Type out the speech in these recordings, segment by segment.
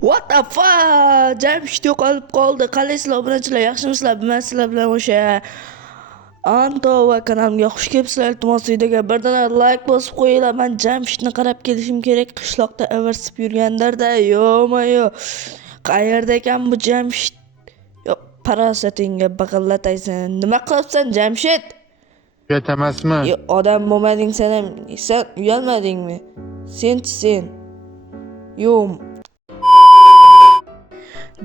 What the fuck? Jamshid yo'qolib qoldi. Qalaysizlar obunachilar, yaxshimisizlar? Men sizlar bilan o'sha Anto va kanalimga xush kelibsizlar. Iltimos videoga birdan like bosib qo'yinglar. Men Jamshidni qarab kelishim kerak. Qishloqda avarsib yurganlarda, yo-mayo. Qayerda ekan bu Jamshid? Yo, parasatingga baqillataysan. Nima qilibsan, Jamshid? Uyatamasmi? Yo, odam bo'lmading sen ham. Sen uyalmadingmi? Sen. Yo,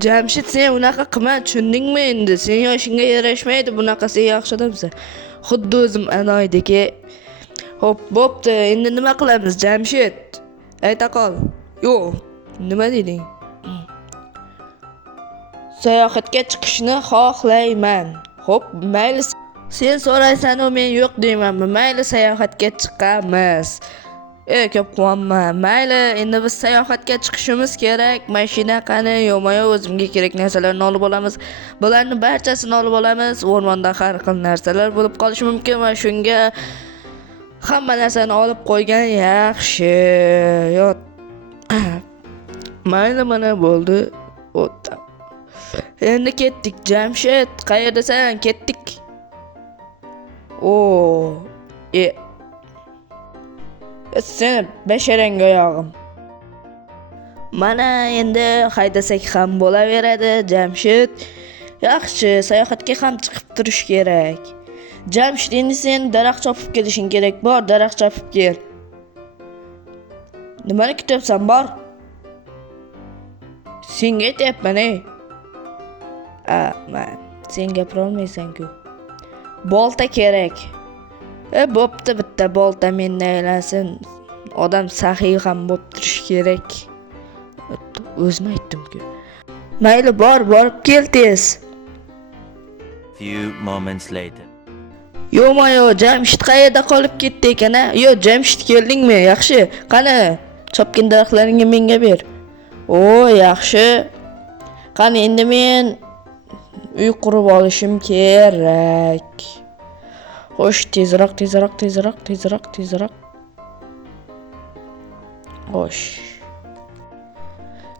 Jamshid, sen unaqa qilma, tushundingmi endi? Sen yoshingga yarashmaydi bunaqa, sen yaxshi odamsan. Xuddi o'zim anoydagi. Xo'p, bo'pti. Endi nima qilamiz, Jamshid? Ayta qol. Yo'q, nima deding? Sayohatga chiqishni xohlayman. Xo'p, mayli. Sen so'raysan-u men yo'q deymanmi? Mayli, sayohatga chiqamiz. Ko'p quvonma. Mayli, endi biz sayohatga chiqishimiz kerak. Mashina qani, yo'mayo o'zimga kerak narsalarni olib olamiz. Bularning barchasini olib olamiz. O'rmonda har xil narsalar bo'lib qolishi mumkin va shunga hamma narsani olib qo'ygan yaxshi. Yot. Mayli, mana bo'ldi. O'tdi. Endi ketdik, Jamshid. Qayerdasan? Ketdik. Seni basharang oyog'im. Mana endi haydasak ham bo'laveradi, Jamshid. Yaxshi, sayohatga ham chiqib turish kerak. Jamshid, endi sen daraxt chopib kelishing kerak. Bor, daraxt chopib kel. Nimani kutyapsan, bor. Senga aytyapman-ey. Man sen gapira olmaysan-ku. Bolta kerak. Bo'pti, bitta bolta mendan aylansin. Odam saxiy ham bo'lib turish kerak. O'zim aytdim-ku. Mayli, borib kel tez. Few moments later. Yo-mayo, Jamshid qayerda qolib ketdi ekan-a? Yo, Jamshid, keldingmi? Yaxshi. Qani, chopgan daraxtlaringni menga ber. Yaxshi. Qani, endi men uy qurib olishim kerak. Xo'sh, tezroq. Xo'sh.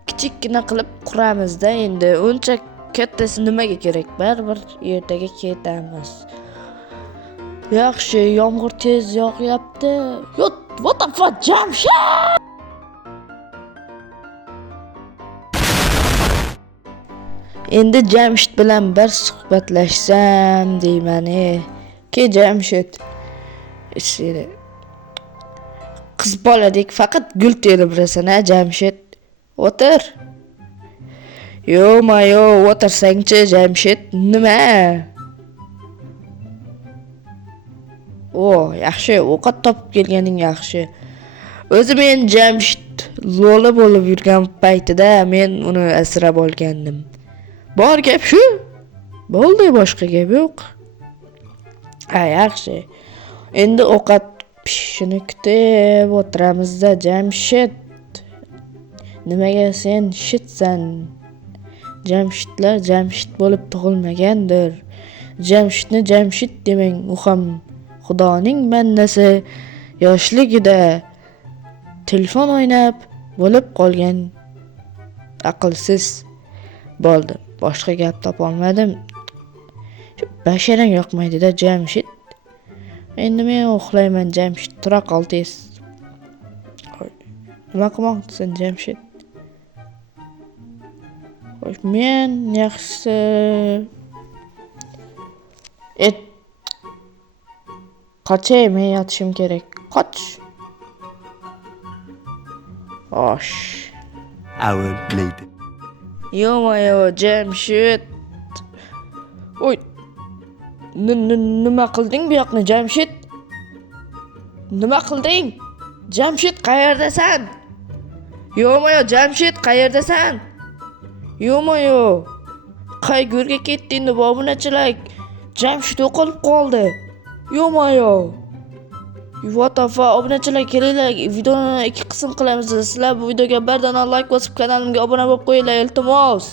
Kichikgina qilib quramiz-da endi. Uncha kattasi nimaga kerak? Baribir ertaga ketamiz. Yaxshi, yomg'ir tez yog'yapti. What the fuck, Jamshid? Endi Jamshid bilan bir suhbatlashsam deyman-e. Ke Jamshid. Seni qiz boladek faqat gul terib birasan-a, Jamshid. O'tir. Yo-mayo, o'tirsang-chi, Jamshid. Nima? Yaxshi, ovqat topib kelganing yaxshi. O'zi men Jamshid lo'li bo'lib yurgan paytida men uni asrab olgandim. Bor gap shu. Bo'ldi, boshqa gap yo'q. Yaxshi. Endi ovqat pishishini kutib o'tiramiz-da, Jamshid. Nimaga sen shitsan? Jamshidlar Jamshid bo'lib tug'ilmagandir. Jamshidni Jamshid demang, u ham Xudoning bandasi. Yoshligida telefon o'ynab bo'lib qolgan aqlsiz. Bo'ldi. Boshqa gap topolmadim. Basharang yoqmaydi-da, Jamshid. Endi men uxlayman, Jamshid. Tura qol tez. Nima qilmoqchisan, Jamshid? Xo'sh, men yaxshisi qochay, men yotishim kerak. Qoch. Xo'sh. Hour later. Yo-mayo, Jamshid. Nima qilding bu yoqni, Jamshid? Nima qilding? Jamshid, qayerdasan? Yo-mayo, Jamshid, qayerdasan? Yo-mayo. Qay go'rga ketdi endi bu obunachilar? Jamshid yo'qolib qoldi. Yo-mayo. What the fuck, obunachilar, kelinglar, videoni 2 qism qilamiz. Sizlar bu videoga birdan like bosib kanalimga obuna bo'lib qo'yinglar, iltimos.